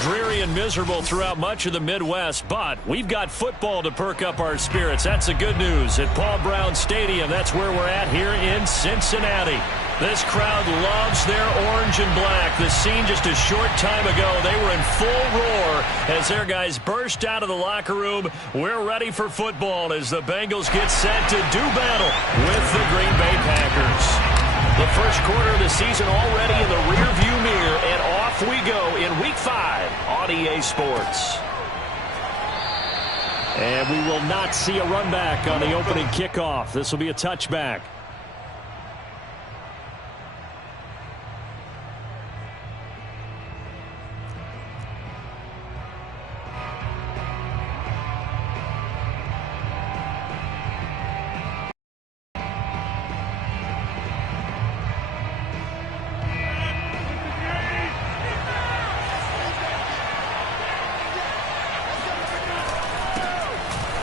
dreary and miserable throughout much of the Midwest, but we've got football to perk up our spirits. That's the good news at Paul Brown Stadium. That's where we're at here in Cincinnati. This crowd loves their orange and black. The scene just a short time ago, they were in full roar as their guys burst out of the locker room. We're ready for football as the Bengals get set to do battle with the Green Bay Packers. The first quarter of the season already in the rearview mirror, and off we go in Week 5 on EA Sports. And we will not see a run back on the opening kickoff. This will be a touchback.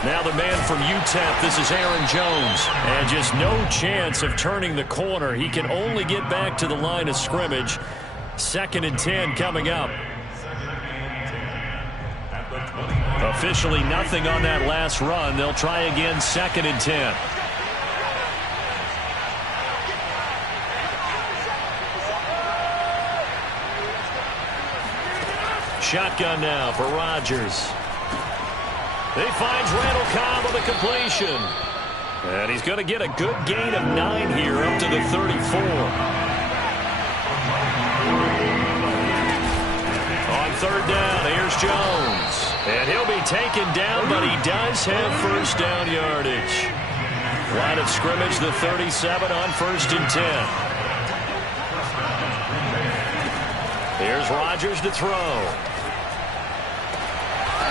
Now the man from UTEP, this is Aaron Jones. And just no chance of turning the corner. He can only get back to the line of scrimmage. 2nd and 10 coming up. Officially nothing on that last run. They'll try again 2nd and 10. Shotgun now for Rodgers. He finds Randall Cobb on the completion. And he's going to get a good gain of 9 here up to the 34. On 3rd down, here's Jones. And he'll be taken down, but he does have first down yardage. Line of scrimmage, the 37 on 1st and 10. Here's Rodgers to throw.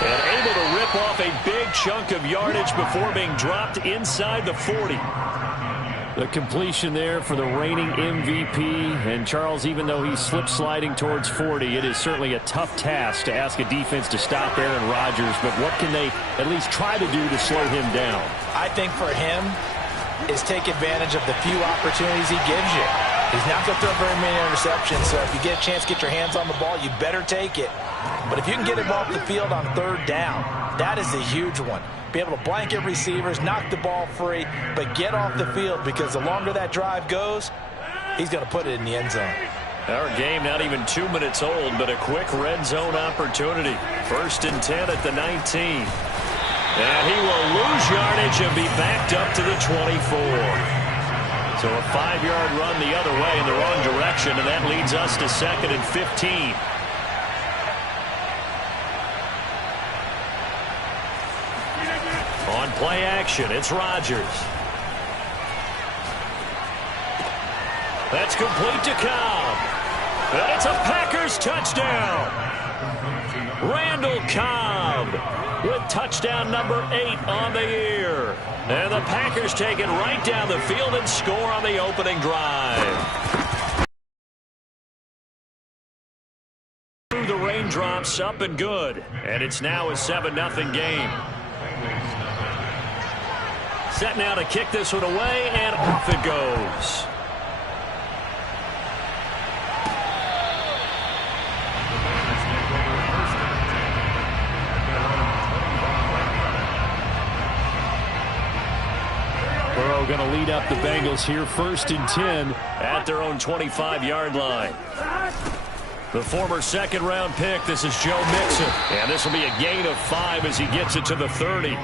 And able to rip off a big chunk of yardage before being dropped inside the 40. The completion there for the reigning MVP. And Charles, even though he's slip-sliding towards 40, it is certainly a tough task to ask a defense to stop Aaron Rodgers. But what can they at least try to do to slow him down? I think for him is take advantage of the few opportunities he gives you. He's not going to throw very many interceptions, so if you get a chance to get your hands on the ball, you better take it. But if you can get him off the field on 3rd down, that is a huge one. Be able to blanket receivers, knock the ball free, but get off the field, because the longer that drive goes, he's going to put it in the end zone. Our game not even 2 minutes old, but a quick red zone opportunity. 1st and 10 at the 19. And he will lose yardage and be backed up to the 24. So a 5-yard run the other way in the wrong direction, and that leads us to 2nd and 15. On play action, it's Rodgers. That's complete to Cobb. And it's a Packers touchdown. Randall Cobb with touchdown number 8 on the year. And the Packers take it right down the field and score on the opening drive. Through the raindrops, up and good. And it's now a 7-0 game. Set now to kick this one away, and off it goes. Burrow going to lead up the Bengals here, 1st and 10 at their own 25-yard line. The former 2nd-round pick, this is Joe Mixon. And this will be a gain of 5 as he gets it to the 30.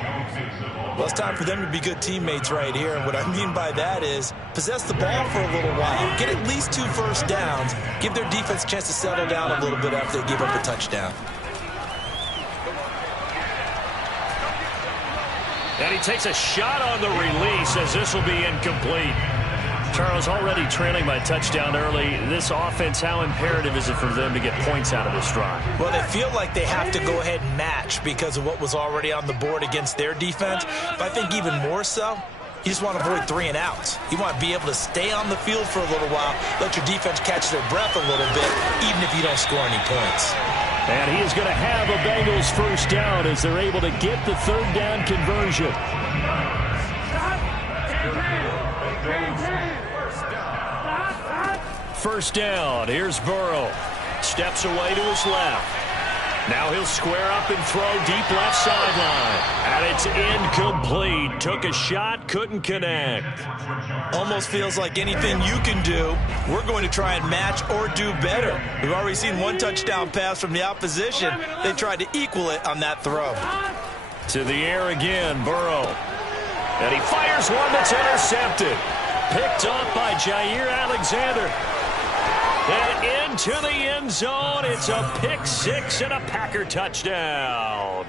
Well, it's time for them to be good teammates right here. And what I mean by that is possess the ball for a little while. Get at least 2 first downs. Give their defense a chance to settle down a little bit after they give up a touchdown. And he takes a shot on the release as this will be incomplete. Charles, already trailing by touchdown early. This offense, how imperative is it for them to get points out of this drive? Well, they feel like they have to go ahead and match because of what was already on the board against their defense. But I think even more so, you just want to avoid 3 and outs. You want to be able to stay on the field for a little while, let your defense catch their breath a little bit, even if you don't score any points. And he is going to have a Bengals first down as they're able to get the 3rd down conversion. First down. Here's Burrow. Steps away to his left. Now he'll square up and throw deep left sideline. And it's incomplete. Took a shot, couldn't connect. Almost feels like anything you can do, we're going to try and match or do better. We've already seen one touchdown pass from the opposition. They tried to equal it on that throw. To the air again, Burrow. And he fires one that's intercepted. Picked off by Jair Alexander. And into the end zone. It's a pick six and a Packer touchdown.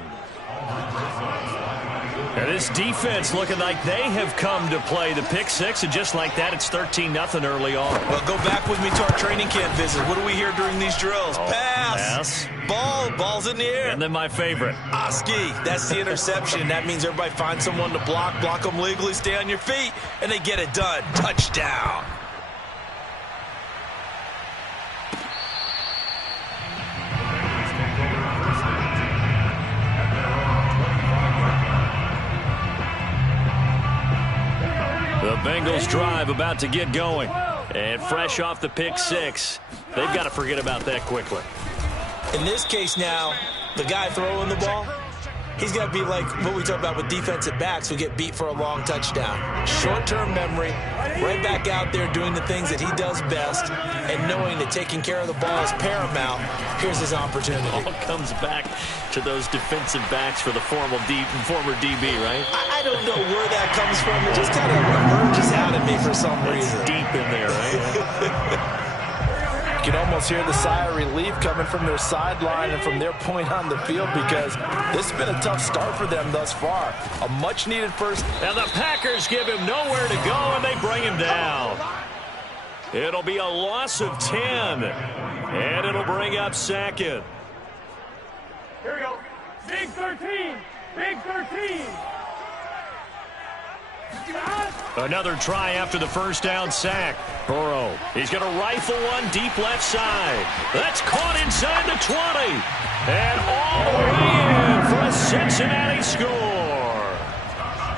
And this defense looking like they have come to play the pick six, and just like that, it's 13-0 early on. Well, go back with me to our training camp visit. What do we hear during these drills? Pass. Ball's in the air. And then my favorite. Oski, that's the interception. That means everybody finds someone to block them legally, stay on your feet, and they get it done. Touchdown. The Bengals drive about to get going. And fresh off the pick six, they've got to forget about that quickly. In this case now, the guy throwing the ball, he's got to be like what we talk about with defensive backs who get beat for a long touchdown. Short-term memory, right back out there doing the things that he does best, and knowing that taking care of the ball is paramount. Here's his opportunity. All comes back to those defensive backs for the former DB, right? I don't know where that comes from. It just kind of emerges out of me for some reason. It's deep in there, right? You can almost hear the sigh of relief coming from their sideline and from their point on the field, because this has been a tough start for them thus far. A much-needed first. And the Packers give him nowhere to go, and they bring him down. It'll be a loss of 10, and it'll bring up second. Here we go. Big 13. Big 13. Another try after the first down sack. Burrow, he's going to rifle one deep left side. That's caught inside the 20. And all the way in for a Cincinnati score.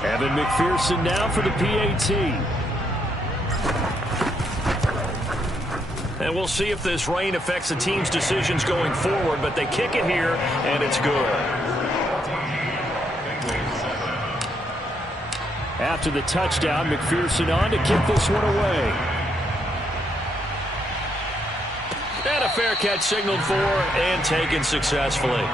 Evan McPherson now for the PAT. And we'll see if this rain affects the team's decisions going forward, but they kick it here, and it's good. After the touchdown, McPherson on to kick this one away. And a fair catch signaled for and taken successfully.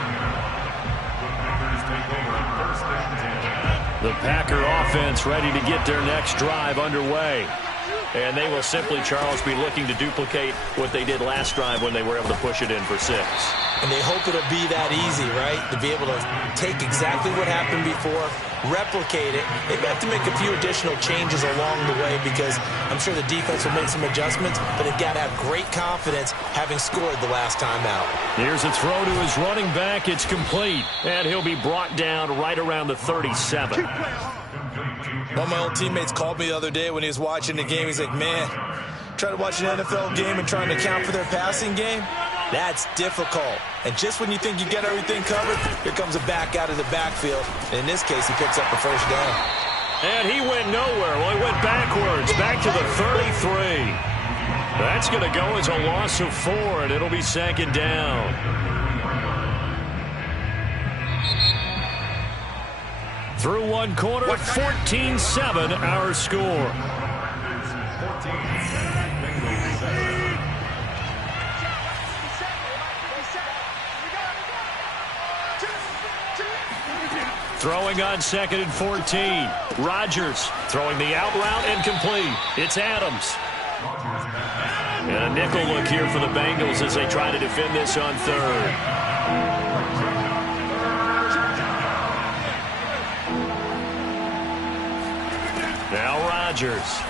The Packer offense ready to get their next drive underway. And they will simply, Charles, be looking to duplicate what they did last drive when they were able to push it in for 6. And they hope it'll be that easy, right? To be able to take exactly what happened before, replicate it. They may have to make a few additional changes along the way, because I'm sure the defense will make some adjustments, but they've got to have great confidence having scored the last time out. Here's a throw to his running back. It's complete. And he'll be brought down right around the 37. One of my old teammates called me the other day when he was watching the game. He's like, man, trying to watch an NFL game and trying to account for their passing game, that's difficult. And just when you think you get everything covered, here comes a back out of the backfield. And in this case, he picks up the first down. And he went nowhere. Well, he went backwards, back to the 33. That's going to go as a loss of 4, and it'll be second down. Through one quarter, 14-7, our score. Throwing on 2nd and 14. Rodgers throwing the out route and complete. It's Adams. And a nickel look here for the Bengals as they try to defend this on 3rd. Now Rodgers.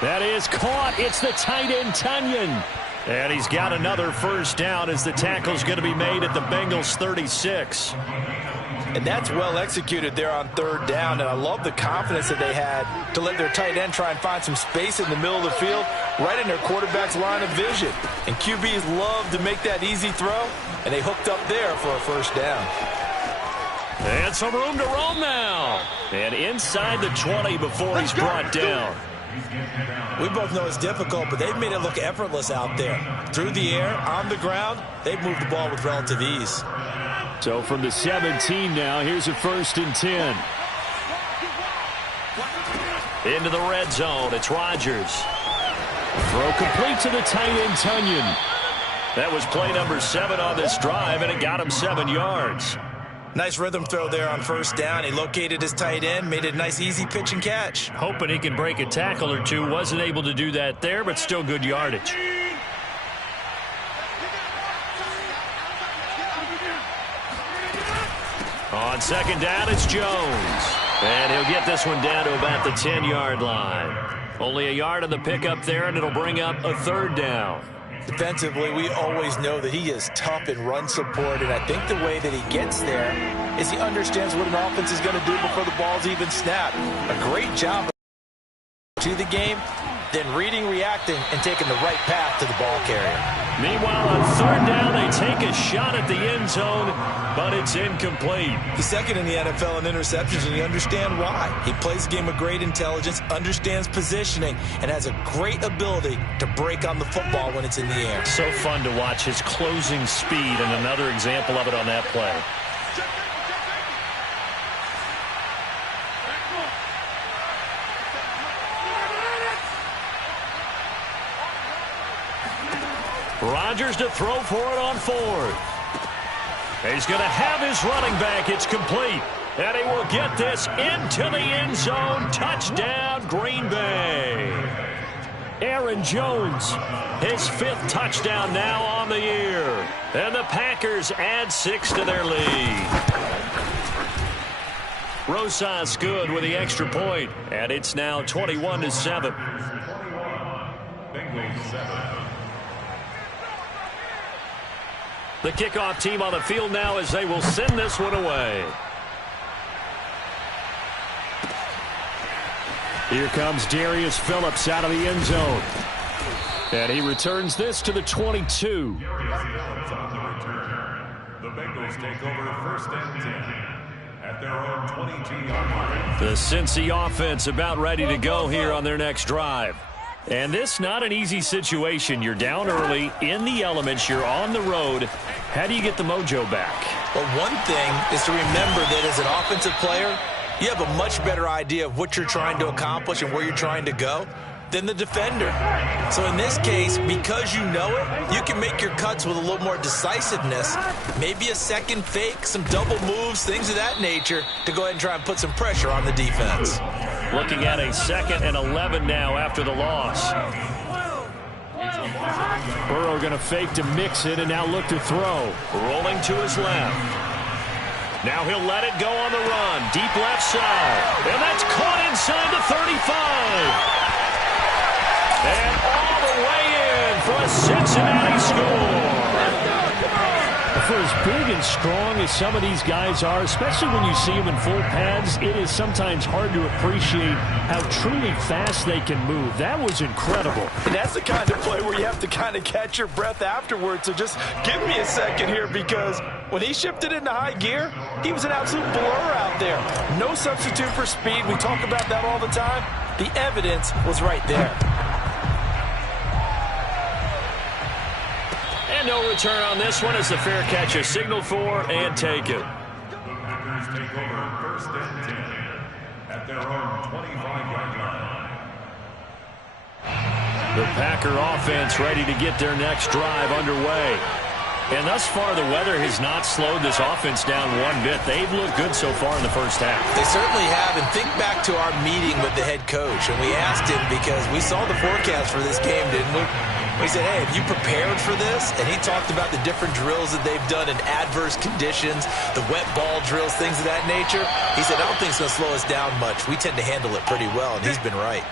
That is caught. It's the tight end, Tunyon. And he's got another first down as the tackle's going to be made at the Bengals 36. And that's well executed there on 3rd down. And I love the confidence that they had to let their tight end try and find some space in the middle of the field, right in their quarterback's line of vision. And QBs love to make that easy throw, and they hooked up there for a first down. And some room to roam now. And inside the 20 before he's brought down. We both know it's difficult, but they've made it look effortless out there. Through the air, on the ground, they've moved the ball with relative ease. So from the 17 now, here's a 1st and 10. Into the red zone, it's Rodgers. Throw complete to the tight end, Tonyan. That was play number 7 on this drive, and it got him 7 yards. Nice rhythm throw there on 1st down. He located his tight end, made it a nice, easy pitch and catch. Hoping he can break a tackle or two. Wasn't able to do that there, but still good yardage. On 2nd down, it's Jones. And he'll get this one down to about the 10-yard line. Only a yard on the pickup there, and it'll bring up a 3rd down. Defensively, we always know that he is tough in run support, and I think the way that he gets there is he understands what an offense is going to do before the ball's even snapped. A great job to the game, then reading, reacting, and taking the right path to the ball carrier. Meanwhile, on 3rd down, they take a shot at the end zone, but it's incomplete. He's 2nd in the NFL in interceptions, and you understand why. He plays the game with great intelligence, understands positioning, and has a great ability to break on the football when it's in the air. So fun to watch his closing speed, and another example of it on that play. Rodgers to throw for it on 4th. He's going to have his running back. It's complete. And he will get this into the end zone. Touchdown, Green Bay. Aaron Jones, his 5th touchdown now on the year. And the Packers add 6 to their lead. Rosas good with the extra point. And it's now 21-7. The kickoff team on the field now as they will send this one away. Here comes Darius Phillips out of the end zone. And he returns this to the 22. The Bengals take over 1st and 10 at their own 22-yard line. The Cincy offense about ready to go here on their next drive. And this not an easy situation. You're down early, in the elements, you're on the road. How do you get the mojo back? Well, one thing is to remember that as an offensive player, you have a much better idea of what you're trying to accomplish and where you're trying to go than the defender. So in this case, because you know it, you can make your cuts with a little more decisiveness, maybe a second fake, some double moves, things of that nature, to go ahead and try and put some pressure on the defense. Looking at a 2nd and 11 now after the loss. Burrow going to fake to mix it and now look to throw. Rolling to his left. Now he'll let it go on the run. Deep left side. And that's caught inside the 35. And all the way in for a Cincinnati score. For as big and strong as some of these guys are, especially when you see them in full pads, it is sometimes hard to appreciate how truly fast they can move. That was incredible. And that's the kind of play where you have to kind of catch your breath afterwards. So just give me a second here, because when he shifted into high gear, he was an absolute blur out there. No substitute for speed. We talk about that all the time. The evidence was right there. And no return on this one as the fair catch is signaled for and taken. The Packers take over 1st and 10 at their own 25-yard line. The Packer offense ready to get their next drive underway. And thus far, the weather has not slowed this offense down one bit. They've looked good so far in the first half. They certainly have, and think back to our meeting with the head coach, and we asked him, because we saw the forecast for this game, didn't we? We said, hey, have you prepared for this? And he talked about the different drills that they've done in adverse conditions, the wet ball drills, things of that nature. He said, I don't think it's going to slow us down much. We tend to handle it pretty well, and he's been right.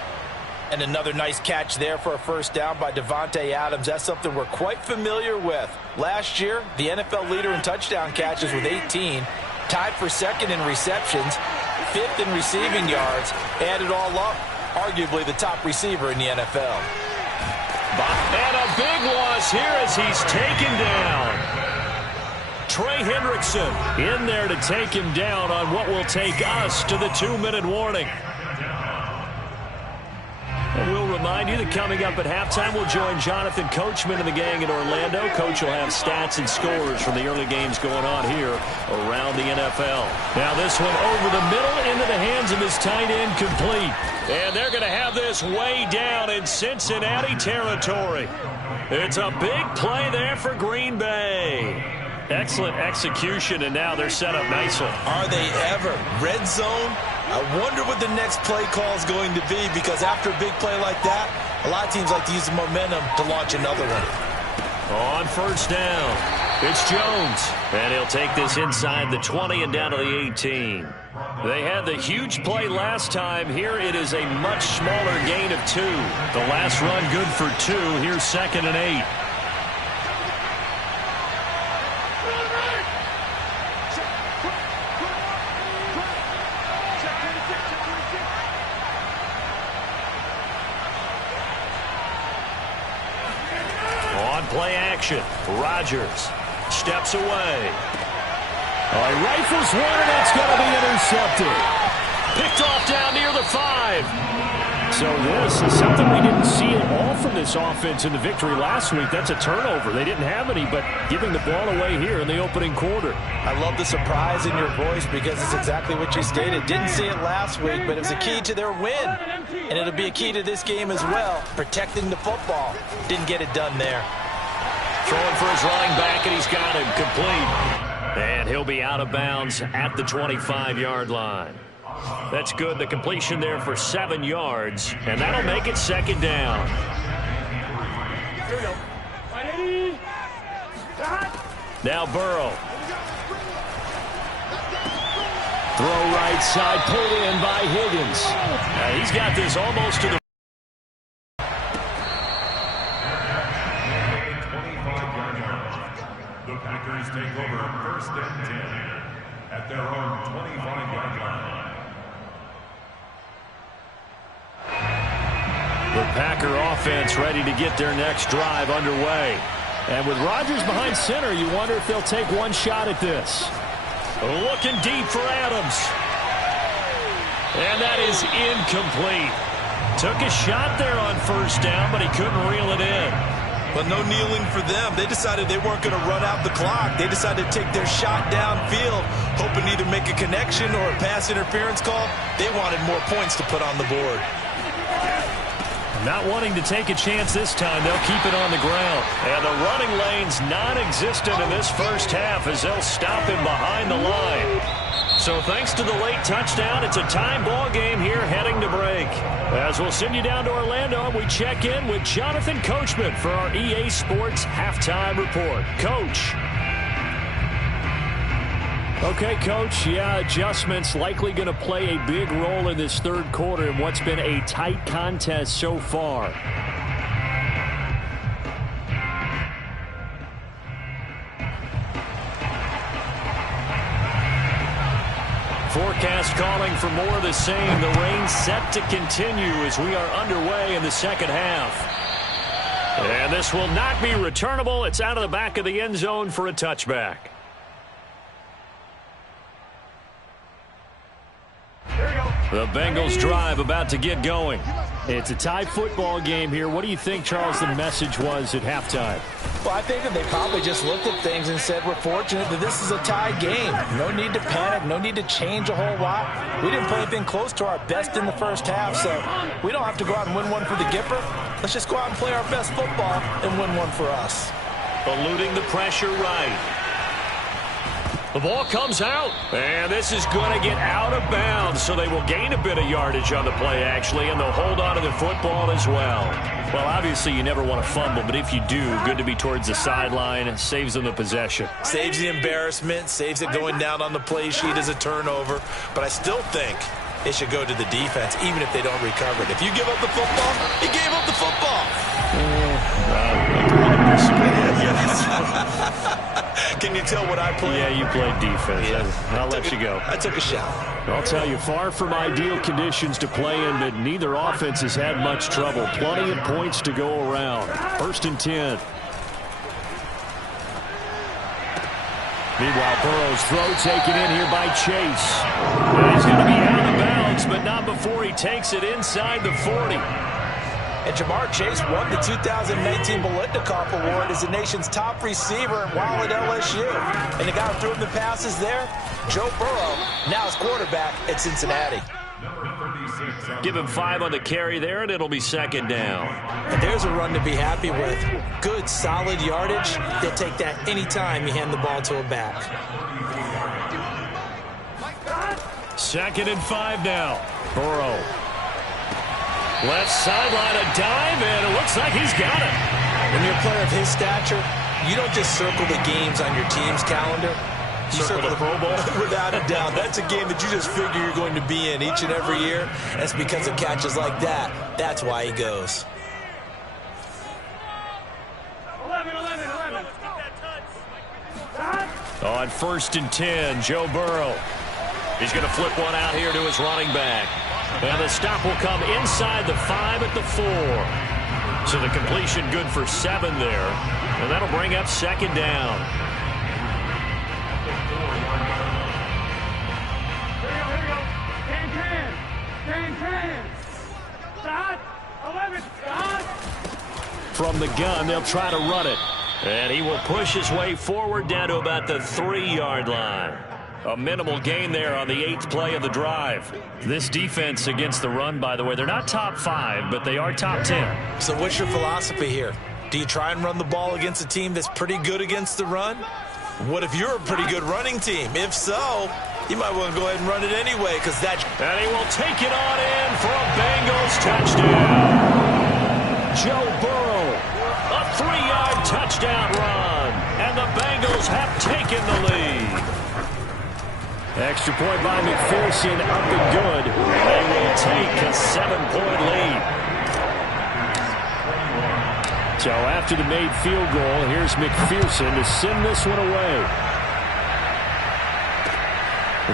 And another nice catch there for a 1st down by Davante Adams. That's something we're quite familiar with. Last year, the NFL leader in touchdown catches with 18, tied for 2nd in receptions, 5th in receiving yards, add it all up, arguably the top receiver in the NFL. And a big loss here as he's taken down. Trey Hendrickson in there to take him down on what will take us to the 2-minute warning. remind you that coming up at halftime, we'll join Jonathan Coachman and the gang in Orlando. Coach will have stats and scores from the early games going on here around the NFL. Now this one over the middle into the hands of his tight end, complete. And they're going to have this way down in Cincinnati territory. It's a big play there for Green Bay. Excellent execution, and now they're set up nicely. Are they ever? Red zone? I wonder what the next play call is going to be, because after a big play like that, a lot of teams like to use the momentum to launch another one. On first down, it's Jones, and he'll take this inside the 20 and down to the 18. They had the huge play last time. Here it is a much smaller gain of 2. The last run good for 2. Here's 2nd and 8. Play action. Rodgers steps away. He rifles one, and that's going to be intercepted. Picked off down near the 5. So this is something we didn't see at all from this offense in the victory last week. That's a turnover. They didn't have any, but giving the ball away here in the opening quarter. I love the surprise in your voice, because it's exactly what you stated. Didn't see it last week, but it was a key to their win. And it'll be a key to this game as well, protecting the football. Didn't get it done there. Throwing for his running back, and he's got him complete. And he'll be out of bounds at the 25-yard line. That's good. The completion there for 7 yards, and that'll make it 2nd down. Here we go. 180. Now Burrow. Throw right side, pulled in by Higgins. He's got this almost to the take over 1st and 10 at their own 25-yard line. The Packer offense ready to get their next drive underway. And with Rodgers behind center, you wonder if they'll take one shot at this. Looking deep for Adams. And that is incomplete. Took a shot there on first down, but he couldn't reel it in. But no kneeling for them. They decided they weren't going to run out the clock. They decided to take their shot downfield, hoping to either make a connection or a pass interference call. They wanted more points to put on the board. Not wanting to take a chance this time, they'll keep it on the ground. And the running lane's non-existent in this first half as they'll stop him behind the line. So thanks to the late touchdown, it's a time ball game here heading to break. As we'll send you down to Orlando, we check in with Jonathan Coachman for our EA Sports Halftime Report. Coach. Okay, Coach, adjustments likely going to play a big role in this third quarter in what's been a tight contest so far. Forecast calling for more of the same. The rain set to continue as we are underway in the second half. And this will not be returnable. It's out of the back of the end zone for a touchback. The Bengals drive about to get going. It's a tie football game here. What do you think, Charles, the message was at halftime? Well, I think that they probably just looked at things and said, we're fortunate that this is a tie game. No need to panic. No need to change a whole lot. We didn't play anything close to our best in the first half, so we don't have to go out and win one for the Gipper. Let's just go out and play our best football and win one for us. Eluding the pressure right. The ball comes out, and this is going to get out of bounds, so they will gain a bit of yardage on the play, actually, and they'll hold on to the football as well. Well, obviously, you never want to fumble, but if you do, good to be towards the sideline. Saves them the possession. Saves the embarrassment, saves it going down on the play sheet as a turnover, but I still think it should go to the defense, even if they don't recover it. If you give up the football, you gave up the football. Can you tell what I played? Yeah, you played defense. Yeah. I'll let you go. I took a shot. I'll tell you, far from ideal conditions to play in, but neither offense has had much trouble. Plenty of points to go around. 1st and 10. Meanwhile, Burrow's throw taken in here by Chase. And he's going to be out of bounds, but not before he takes it inside the 40. And Jamar Chase won the 2019 Biletnikoff Award as the nation's top receiver while at LSU. And the guy who threw him the passes there, Joe Burrow, now his quarterback at Cincinnati. Give him 5 on the carry there, and it'll be second down. And there's a run to be happy with. Good, solid yardage. They'll take that anytime you hand the ball to a back. 2nd and 5 now. Burrow. Left sideline, a dive, and it looks like he's got it. When you're a player of his stature, you don't just circle the games on your team's calendar. You circle the Pro Bowl. Without a doubt. That's a game that you just figure you're going to be in each and every year. That's because of catches like that. That's why he goes. 11. On 1st and 10, Joe Burrow. He's going to flip one out here to his running back. And the stop will come inside the 5 at the 4. So the completion good for 7 there. And that'll bring up 2nd down. Here we go. Can. Start. 11. Start. From the gun, they'll try to run it. And he will push his way forward down to about the 3-yard line. A minimal gain there on the 8th play of the drive. This defense against the run, by the way, they're not top 5, but they are top 10. So what's your philosophy here? Do you try and run the ball against a team that's pretty good against the run? What if you're a pretty good running team? If so, you might want to go ahead and run it anyway, because that... And he will take it on in for a Bengals touchdown. Joe Burrow, a 3-yard touchdown run. And the Bengals have taken the lead. Extra point by McPherson, up and good. They will take a 7-point lead. So after the made field goal, here's McPherson to send this one away.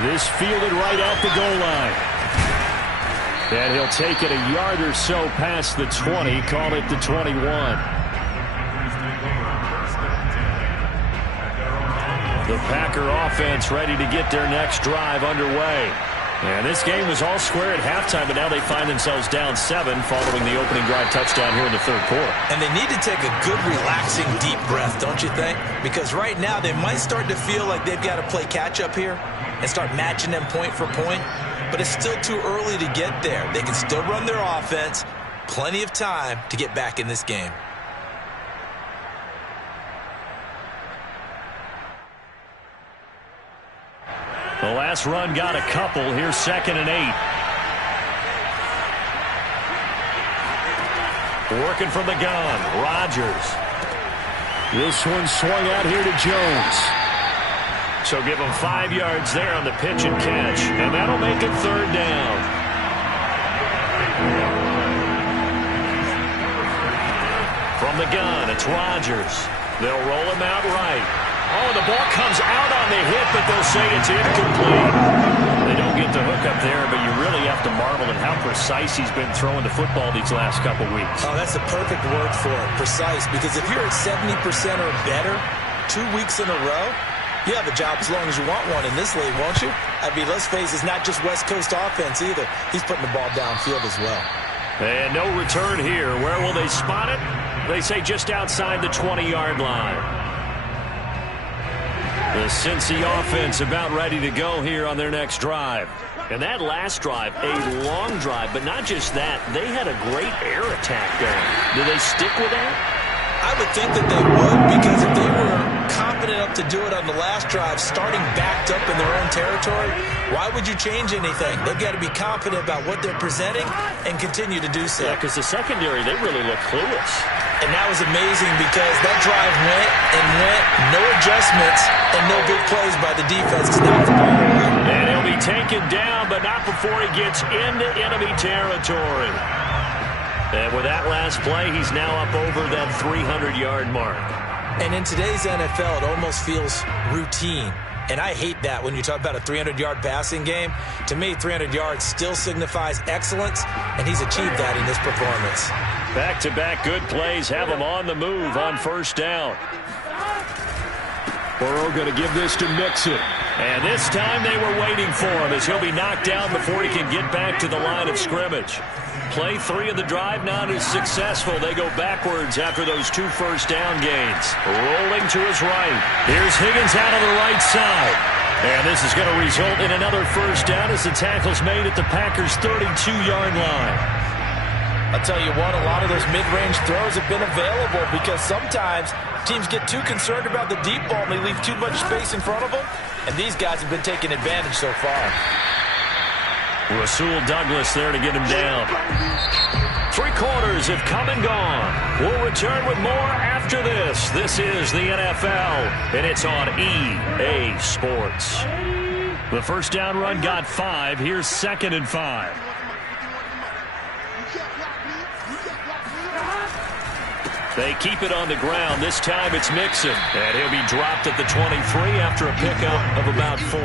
This fielded right at the goal line. And he'll take it a yard or so past the 20, call it the 21. The Packer offense ready to get their next drive underway. And this game was all square at halftime, but now they find themselves down 7 following the opening drive touchdown here in the 3rd quarter. And they need to take a good, relaxing, deep breath, don't you think? Because right now they might start to feel like they've got to play catch-up here and start matching them point for point. But it's still too early to get there. They can still run their offense. Plenty of time to get back in this game. The last run got a couple. Here's 2nd and 8. Working from the gun, Rodgers. This one swung out here to Jones. So give him 5 yards there on the pitch and catch. And that'll make it 3rd down. From the gun, it's Rodgers. They'll roll him out right. Oh, the ball comes out on the hit, but they'll say it's incomplete. They don't get the hook up there, but you really have to marvel at how precise he's been throwing the football these last couple weeks. Oh, that's the perfect word for it, precise, because if you're at 70% or better 2 weeks in a row, you have a job as long as you want one in this league, won't you? I mean, let's face it, it's not just West Coast offense either. He's putting the ball downfield as well. And no return here. Where will they spot it? They say just outside the 20-yard line. The Cincy offense about ready to go here on their next drive. And that last drive, a long drive, but not just that. They had a great air attack going. Do they stick with that? I would think that they would, because if they were confident enough to do it on the last drive, starting backed up in their own territory, why would you change anything? They've got to be confident about what they're presenting and continue to do so. Yeah, because the secondary, they really look clueless. And that was amazing because that drive went and went, no adjustments, and no big plays by the defense. And he'll be taken down, but not before he gets into enemy territory. And with that last play, he's now up over that 300-yard mark. And in today's NFL, it almost feels routine. And I hate that when you talk about a 300-yard passing game. To me, 300 yards still signifies excellence, and he's achieved that in this performance. Back-to-back good plays have him on the move on 1st down. Burrow going to give this to Mixon. And this time they were waiting for him as he'll be knocked down before he can get back to the line of scrimmage. Play 3 of the drive not as successful. They go backwards after those 2 first down gains. Rolling to his right. Here's Higgins out on the right side. And this is going to result in another first down as the tackle's made at the Packers' 32-yard line. I'll tell you what, a lot of those mid-range throws have been available because sometimes teams get too concerned about the deep ball and they leave too much space in front of them. And these guys have been taking advantage so far. Rasul Douglas there to get him down. 3 quarters have come and gone. We'll return with more after this. This is the NFL, and it's on EA Sports. The first down run got 5. Here's 2nd and 5. They keep it on the ground. This time it's Mixon. And he'll be dropped at the 23 after a pickup of about 4.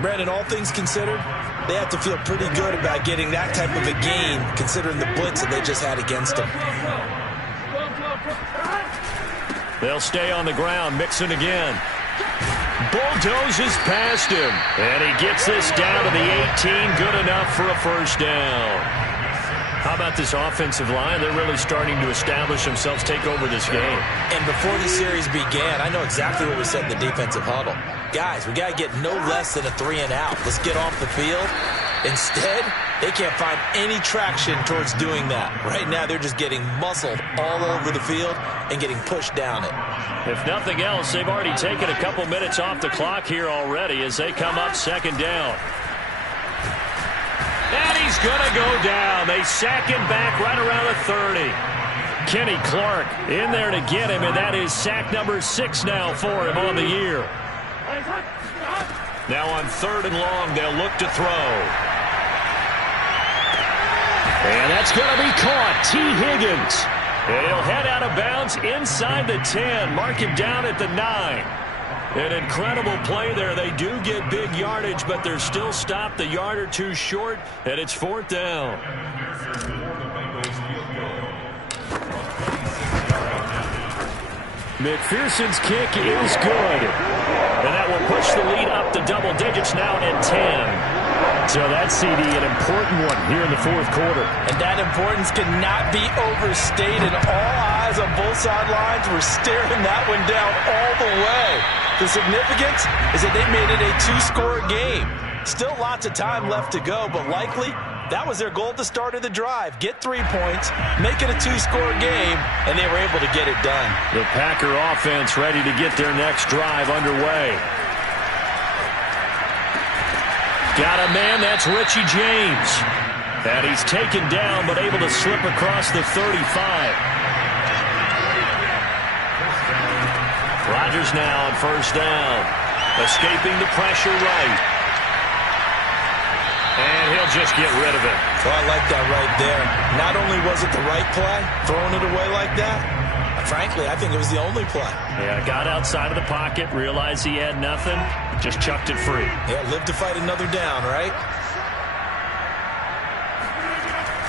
Brandon, all things considered, they have to feel pretty good about getting that type of a gain considering the blitz that they just had against them. They'll stay on the ground. Mixon again. Bulldozes past him. And he gets this down to the 18. Good enough for a first down. How about this offensive line? They're really starting to establish themselves, take over this game. And before the series began, I know exactly what we said in the defensive huddle. Guys, we got to get no less than a 3 and out. Let's get off the field. Instead, they can't find any traction towards doing that. Right now, they're just getting muscled all over the field and getting pushed down it. If nothing else, they've already taken a couple minutes off the clock here already as they come up 2nd down. And he's going to go down. They sack him back right around the 30. Kenny Clark in there to get him, and that is sack number 6 now for him on the year. Now on 3rd and long, they'll look to throw. And that's going to be caught. T. Higgins. And he'll head out of bounds inside the 10. Mark him down at the 9. An incredible play there. They do get big yardage, but they're still stopped a yard or 2 short, and it's 4th down. McPherson's kick is good. And that will push the lead up to double digits now at 10. So that, CD, an important one here in the 4th quarter. And that importance cannot be overstated. All eyes on both sidelines were staring that one down all the way. The significance is that they made it a 2-score game. Still lots of time left to go, but likely that was their goal at the start of the drive. Get 3 points, make it a 2-score game, and they were able to get it done. The Packer offense ready to get their next drive underway. Got a man, that's Richie James. And he's taken down, but able to slip across the 35. Rodgers now on 1st down. Escaping the pressure right. And he'll just get rid of it. So I like that right there. Not only was it the right play, throwing it away like that, frankly, I think it was the only play. Yeah, got outside of the pocket, realized he had nothing, just chucked it free. Yeah, live to fight another down, right?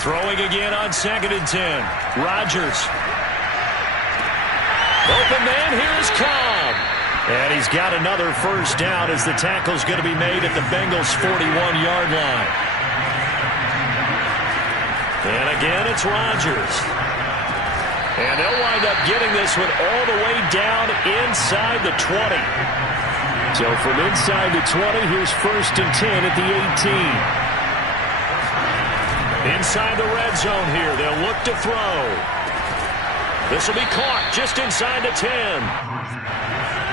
Throwing again on 2nd and 10. Rodgers. Open man, here's Cobb. And he's got another first down as the tackle's going to be made at the Bengals' 41-yard line. And again, it's Rodgers. And they'll wind up getting this one all the way down inside the 20. So from inside the 20, here's 1st and 10 at the 18. Inside the red zone here, they'll look to throw. This will be caught just inside the 10.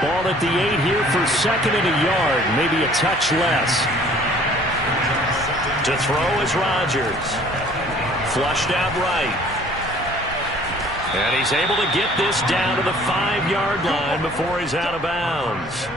Ball at the 8 here for 2nd and a yard, maybe a touch less. To throw is Rodgers. Flushed out right. And he's able to get this down to the 5-yard line before he's out of bounds.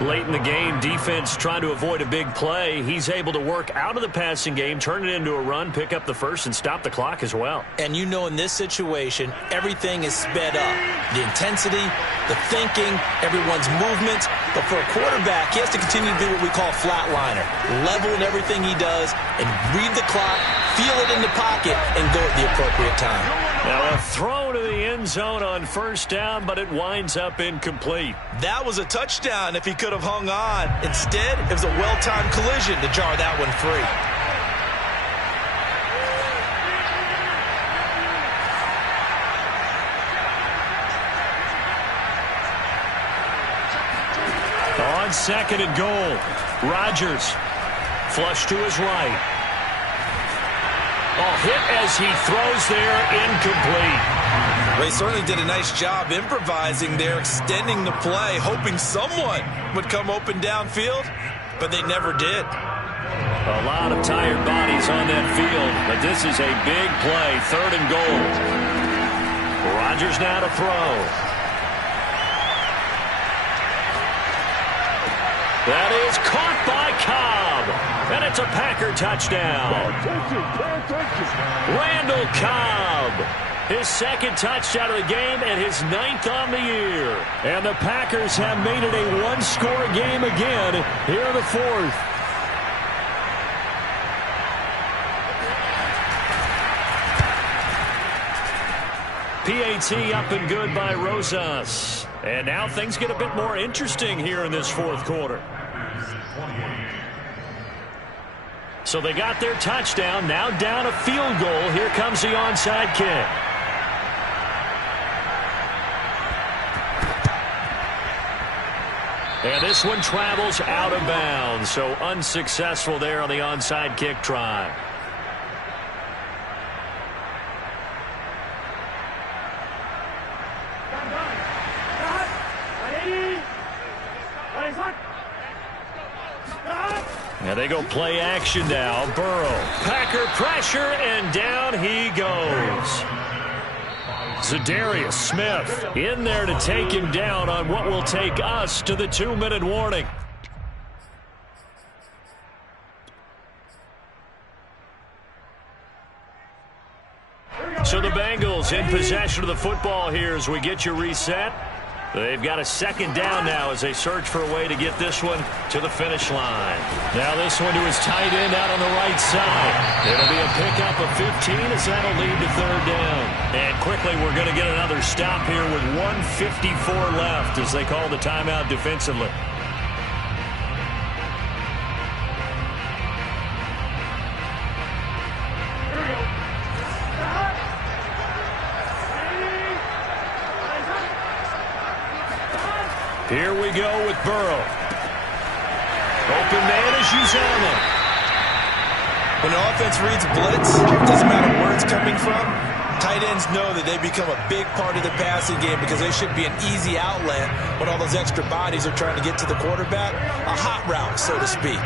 Late in the game, defense trying to avoid a big play. He's able to work out of the passing game, turn it into a run, pick up the first, and stop the clock as well. And you know in this situation, everything is sped up. The intensity, the thinking, everyone's movements. But for a quarterback, he has to continue to do what we call flatliner. Level in everything he does and read the clock, feel it in the pocket, and go at the appropriate time. Now a throw to the end zone on 1st down, but it winds up incomplete. That was a touchdown if he could have hung on. Instead, it was a well-timed collision to jar that one free. on 2nd and goal. Rodgers flush to his right. Hit as he throws there, incomplete. Well, he certainly did a nice job improvising there, extending the play, hoping someone would come open downfield, but they never did. A lot of tired bodies on that field, but this is a big play, 3rd and goal. Rodgers now to throw. That is caught by Cobb, and it's a Packer touchdown. Randall Cobb, his 2nd touchdown of the game and his 9th on the year. And the Packers have made it a one-score game again here in the 4th. PAT up and good by Rosas. And now things get a bit more interesting here in this 4th quarter. So they got their touchdown, now down a field goal. Here comes the onside kick. And this one travels out of bounds, so unsuccessful there on the onside kick try. And they go play action now. Burrow, Packer pressure, and down he goes. Za'Darius Smith in there to take him down on what will take us to the 2-minute warning. So the Bengals in possession of the football here as we get you reset. They've got a 2nd down now as they search for a way to get this one to the finish line. Now this one to his tight end out on the right side. It'll be a pickup of 15 as that'll lead to 3rd down. And quickly we're going to get another stop here with 1:54 left as they call the timeout defensively. Here we go with Burrow. Open man is Uzomah. When the offense reads blitz, it doesn't matter where it's coming from. Tight ends know that they become a big part of the passing game because they should be an easy outlet when all those extra bodies are trying to get to the quarterback. A hot route, so to speak.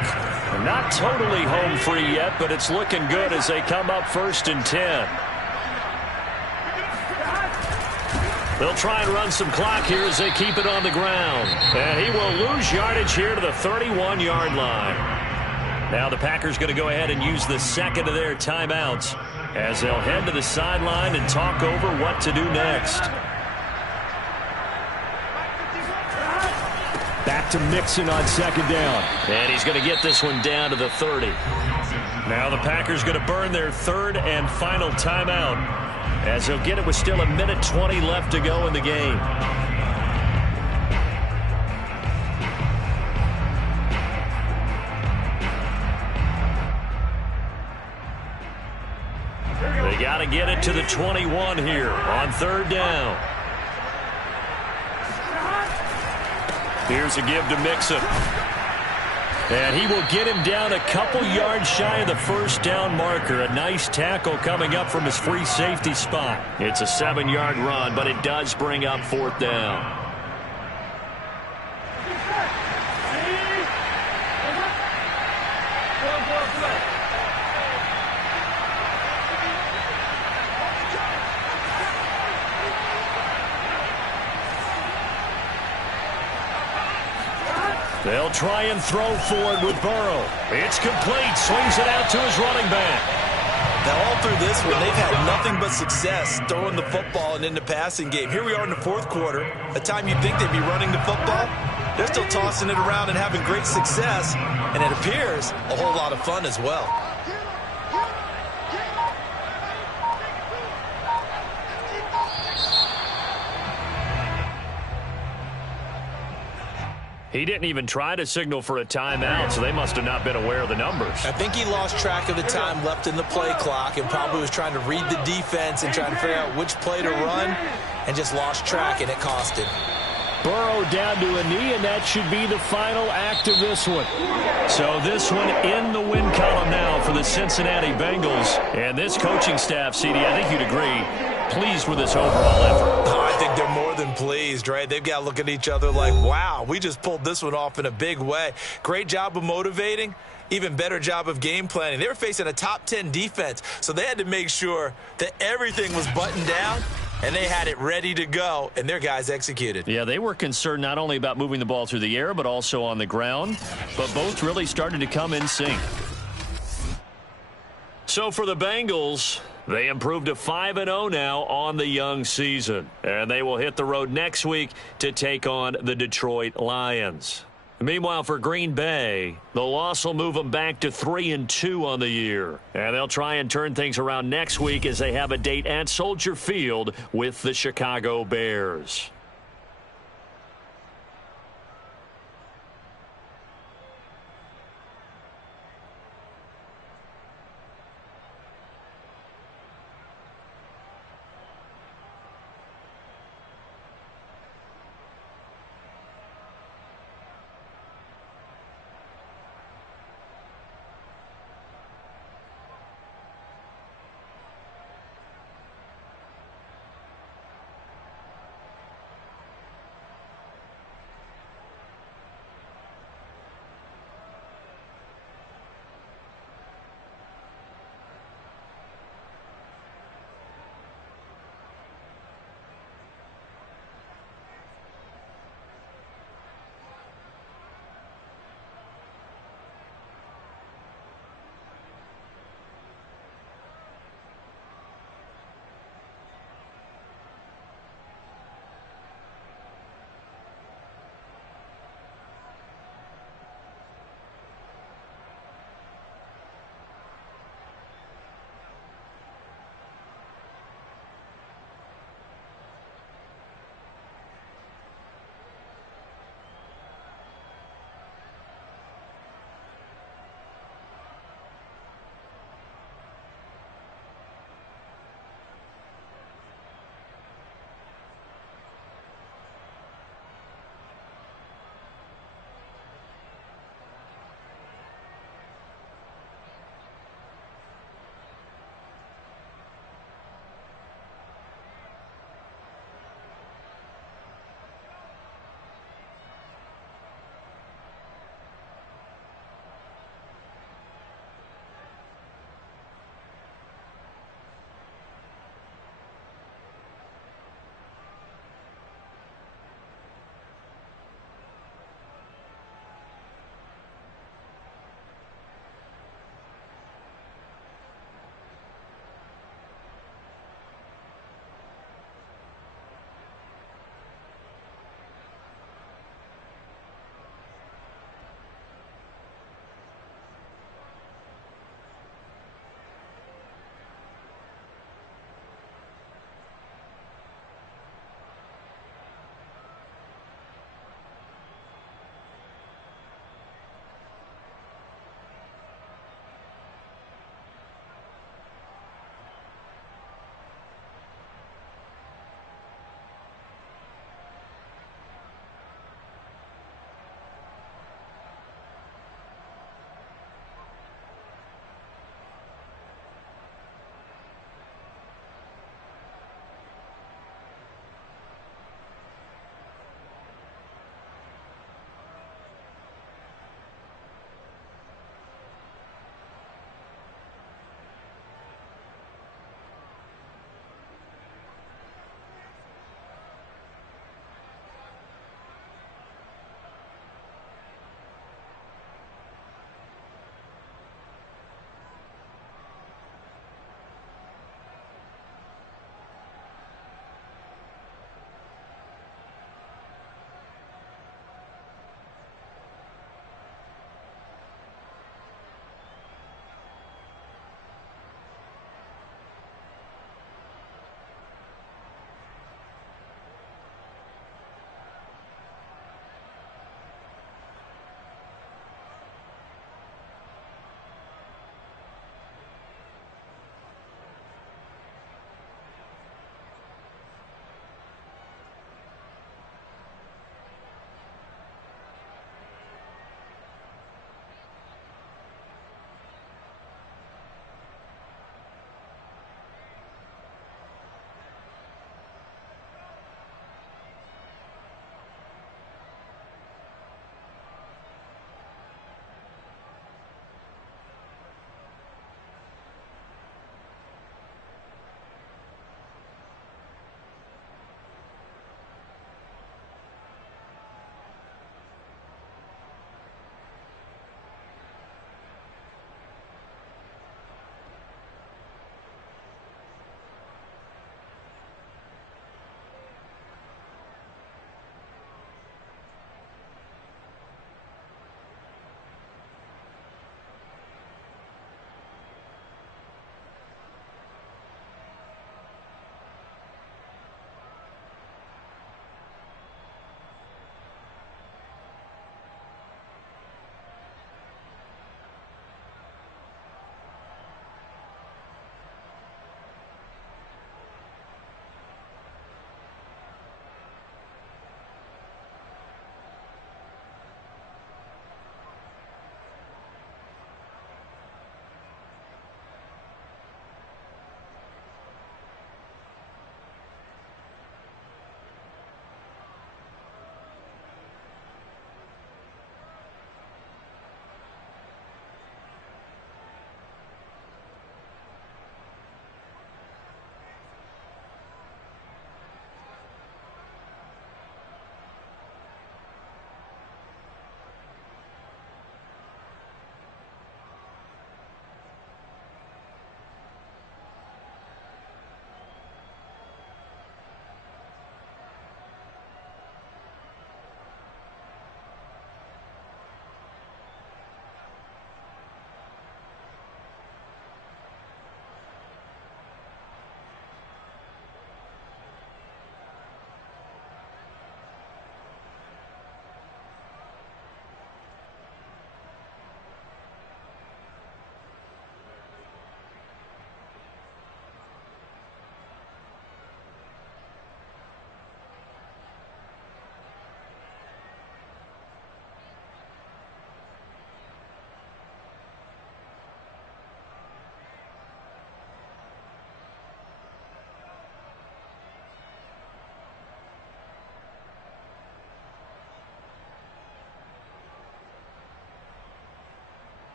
Not totally home free yet, but it's looking good as they come up 1st and 10. They'll try and run some clock here as they keep it on the ground. And he will lose yardage here to the 31-yard line. Now the Packers going to go ahead and use the 2nd of their timeouts as they'll head to the sideline and talk over what to do next. Back to Mixon on 2nd down. And he's going to get this one down to the 30. Now the Packers going to burn their 3rd and final timeout, as they'll get it with still 1:20 left to go in the game. They got to get it to the 21 here on 3rd down. Here's a give to Mixon. And he will get him down a couple yards shy of the 1st down marker. A nice tackle coming up from his free safety spot. It's a 7-yard run, but it does bring up 4th down. They'll try and throw forward with Burrow. It's complete. Swings it out to his running back. Now all through this one, they've had nothing but success throwing the football and in the passing game. Here we are in the 4th quarter. A time you'd think they'd be running the football. They're still tossing it around and having great success. And it appears a whole lot of fun as well. He didn't even try to signal for a timeout, so they must have not been aware of the numbers. I think he lost track of the time left in the play clock and probably was trying to read the defense and trying to figure out which play to run and just lost track, and it cost him. Burrow down to a knee, and that should be the final act of this one. So this one in the win column now for the Cincinnati Bengals. And this coaching staff, CD, I think you'd agree, pleased with this overall effort. Oh, I think they're more than pleased, right? They've got to look at each other like, wow, we just pulled this one off in a big way. Great job of motivating. Even better job of game planning. They were facing a top 10 defense, so they had to make sure that everything was buttoned down, and they had it ready to go, and their guys executed. Yeah, they were concerned not only about moving the ball through the air, but also on the ground. But both really started to come in sync. So for the Bengals, they improved to 5-0 now on the young season. And they will hit the road next week to take on the Detroit Lions. Meanwhile, for Green Bay, the loss will move them back to 3-2 on the year. And they'll try and turn things around next week as they have a date at Soldier Field with the Chicago Bears.